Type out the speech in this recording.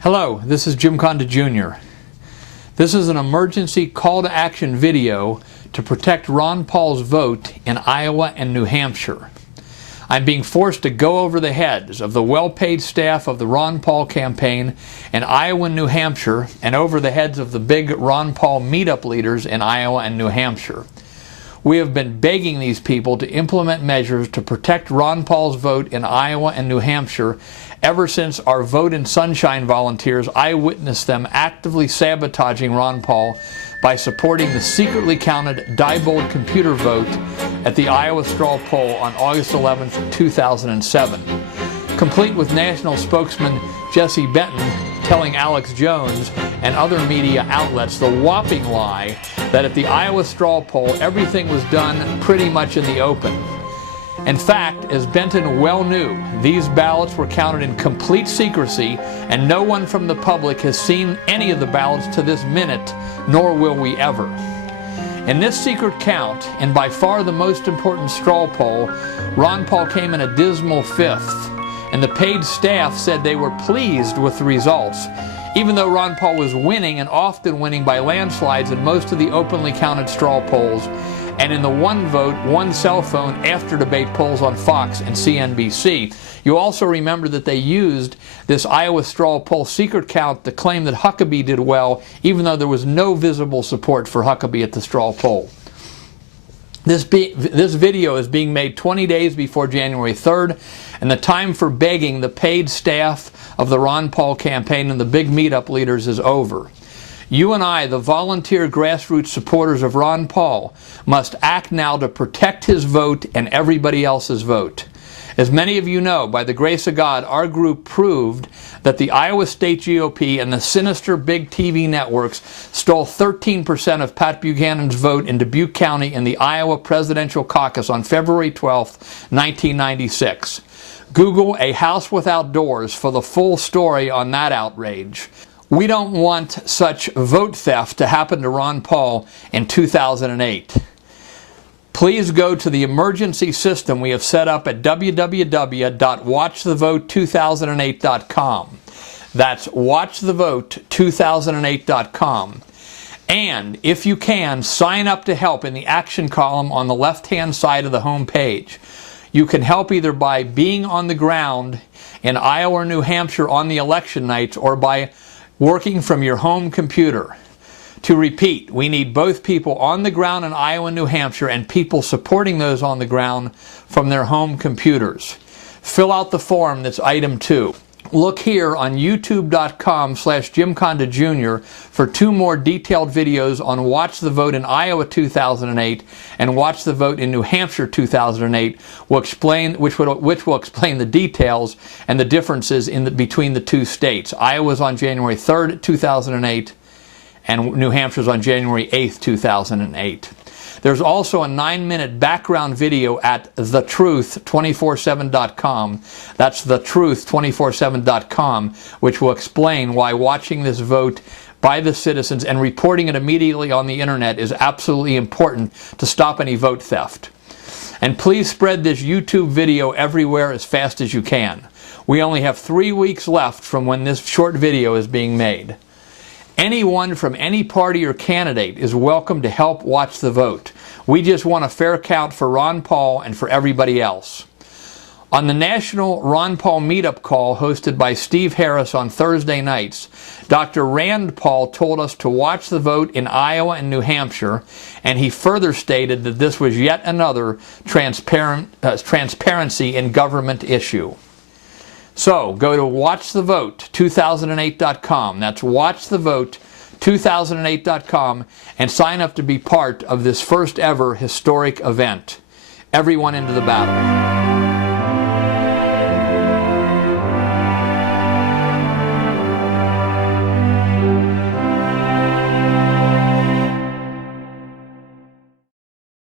Hello, this is Jim Condit Jr. This is an emergency call to action video to protect Ron Paul's vote in Iowa and New Hampshire. I'm being forced to go over the heads of the well-paid staff of the Ron Paul campaign in Iowa and New Hampshire and over the heads of the big Ron Paul Meetup leaders in Iowa and New Hampshire. We have been begging these people to implement measures to protect Ron Paul's vote in Iowa and New Hampshire ever since our Vote in Sunshine volunteers eyewitnessed them actively sabotaging Ron Paul by supporting the secretly counted Diebold computer vote at the Iowa straw poll on August 11, 2007. Complete with national spokesman Jesse Benton telling Alex Jones and other media outlets the whopping lie that at the Iowa straw poll everything was done pretty much in the open. In fact, as Benton well knew, these ballots were counted in complete secrecy and no one from the public has seen any of the ballots to this minute, nor will we ever. In this secret count, and by far the most important straw poll, Ron Paul came in a dismal fifth, and the paid staff said they were pleased with the results, even though Ron Paul was winning and often winning by landslides in most of the openly counted straw polls, and in the one vote, one cell phone after debate polls on Fox and CNBC. You also remember that they used this Iowa straw poll secret count to claim that Huckabee did well, even though there was no visible support for Huckabee at the straw poll. This video is being made 20 days before January 3rd, and the time for begging the paid staff of the Ron Paul campaign and the big Meetup leaders is over. You and I, the volunteer grassroots supporters of Ron Paul, must act now to protect his vote and everybody else's vote. As many of you know, by the grace of God, our group proved that the Iowa State GOP and the sinister big TV networks stole 13% of Pat Buchanan's vote in Dubuque County in the Iowa Presidential Caucus on February 12, 1996. Google "a house without doors" for the full story on that outrage. We don't want such vote theft to happen to Ron Paul in 2008. Please go to the emergency system we have set up at www.watchthevote2008.com. That's watchthevote2008.com. And if you can, sign up to help in the action column on the left-hand side of the home page. You can help either by being on the ground in Iowa or New Hampshire on the election nights or by working from your home computer. To repeat, we need both people on the ground in Iowa and New Hampshire and people supporting those on the ground from their home computers. Fill out the form that's item 2. Look here on youtube.com/Jim Condit Jr. for 2 more detailed videos on Watch the Vote in Iowa 2008 and Watch the Vote in New Hampshire 2008, which will explain the details and the differences between the two states. Iowa's on January 3rd, 2008, and New Hampshire's on January 8th, 2008. There's also a 9-minute background video at thetruth247.com. That's thetruth247.com, which will explain why watching this vote by the citizens and reporting it immediately on the internet is absolutely important to stop any vote theft. And please spread this YouTube video everywhere as fast as you can. We only have 3 weeks left from when this short video is being made. Anyone from any party or candidate is welcome to help watch the vote. We just want a fair count for Ron Paul and for everybody else. On the national Ron Paul Meetup call hosted by Steve Harris on Thursday nights, Dr. Rand Paul told us to watch the vote in Iowa and New Hampshire, and he further stated that this was yet another transparency in government issue. So, go to watchthevote2008.com. That's watchthevote2008.com and sign up to be part of this first ever historic event. Everyone into the battle.